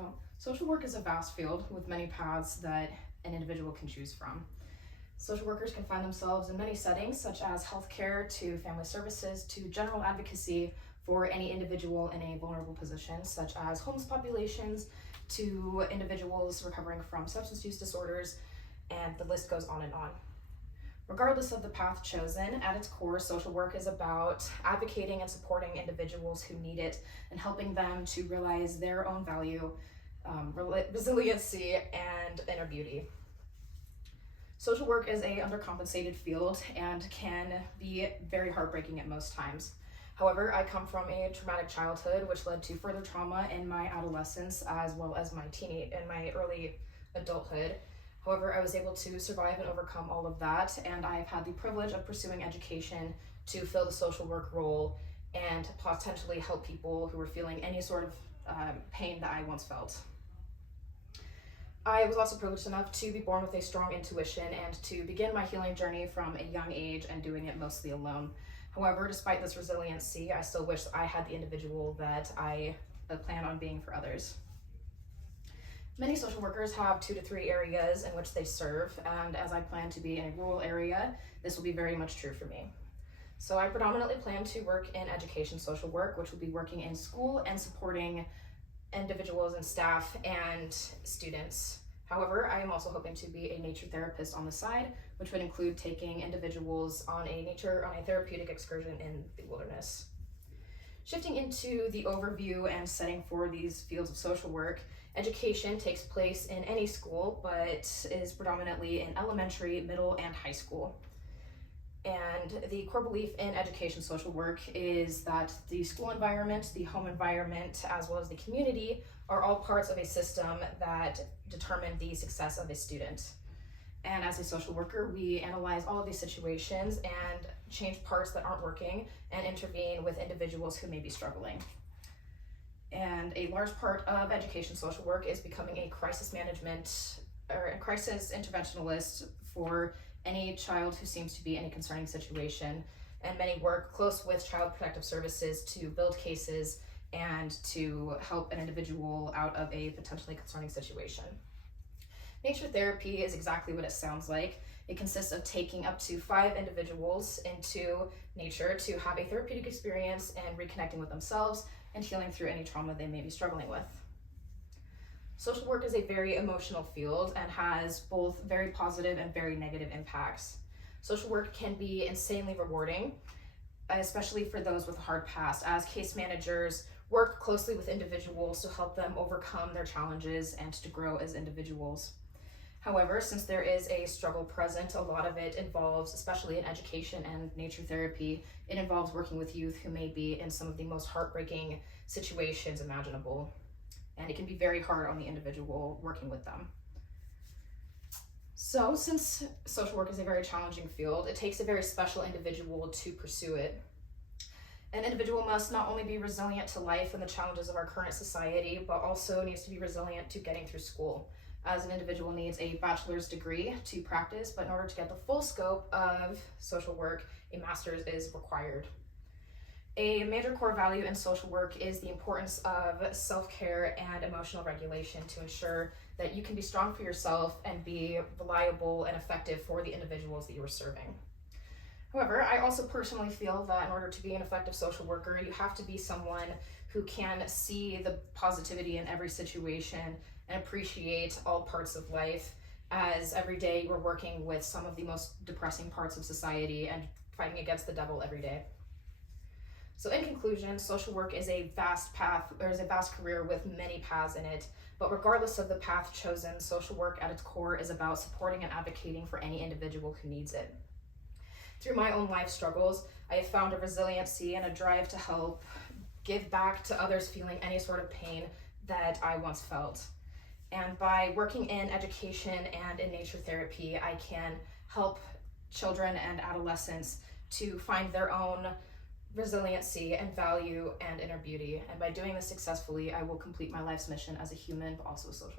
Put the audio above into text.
So, social work is a vast field with many paths that an individual can choose from. Social workers can find themselves in many settings, such as healthcare to family services to general advocacy for any individual in a vulnerable position, such as homeless populations to individuals recovering from substance use disorders, and the list goes on and on. Regardless of the path chosen, at its core, social work is about advocating and supporting individuals who need it and helping them to realize their own value, resiliency, and inner beauty. Social work is a undercompensated field and can be very heartbreaking at most times. However, I come from a traumatic childhood, which led to further trauma in my adolescence as well as my early adulthood. However, I was able to survive and overcome all of that, and I've had the privilege of pursuing education to fill the social work role and potentially help people who were feeling any sort of pain that I once felt. I was also privileged enough to be born with a strong intuition and to begin my healing journey from a young age and doing it mostly alone. However, despite this resiliency, I still wish I had the individual that I plan on being for others. Many social workers have 2 to 3 areas in which they serve, and as I plan to be in a rural area, this will be very much true for me. So I predominantly plan to work in education social work, which will be working in school and supporting individuals and staff and students. However, I am also hoping to be a nature therapist on the side, which would include taking individuals on a therapeutic excursion in the wilderness. Shifting into the overview and setting for these fields of social work, education takes place in any school, but is predominantly in elementary, middle, and high school. And the core belief in education social work is that the school environment, the home environment, as well as the community are all parts of a system that determine the success of a student. And as a social worker, we analyze all of these situations and change parts that aren't working and intervene with individuals who may be struggling. And a large part of education social work is becoming a crisis interventionalist for any child who seems to be in a concerning situation. And many work close with Child Protective Services to build cases and to help an individual out of a potentially concerning situation. Nature therapy is exactly what it sounds like. It consists of taking up to 5 individuals into nature to have a therapeutic experience and reconnecting with themselves and healing through any trauma they may be struggling with. Social work is a very emotional field and has both very positive and very negative impacts. Social work can be insanely rewarding, especially for those with a hard past, as case managers work closely with individuals to help them overcome their challenges and to grow as individuals. However, since there is a struggle present, a lot of it involves, especially in education and nature therapy, it involves working with youth who may be in some of the most heartbreaking situations imaginable. And it can be very hard on the individual working with them. So since social work is a very challenging field, it takes a very special individual to pursue it. An individual must not only be resilient to life and the challenges of our current society, but also needs to be resilient to getting through school, as an individual needs a bachelor's degree to practice, but in order to get the full scope of social work, a master's is required. A major core value in social work is the importance of self-care and emotional regulation to ensure that you can be strong for yourself and be reliable and effective for the individuals that you are serving. However, I also personally feel that in order to be an effective social worker, you have to be someone who can see the positivity in every situation and appreciate all parts of life, as every day you're working with some of the most depressing parts of society and fighting against the devil every day. So in conclusion, social work is a vast career with many paths in it, but regardless of the path chosen, social work at its core is about supporting and advocating for any individual who needs it. Through my own life struggles, I have found a resiliency and a drive to help give back to others feeling any sort of pain that I once felt. And by working in education and in nature therapy, I can help children and adolescents to find their own resiliency and value and inner beauty. And by doing this successfully, I will complete my life's mission as a human, but also a social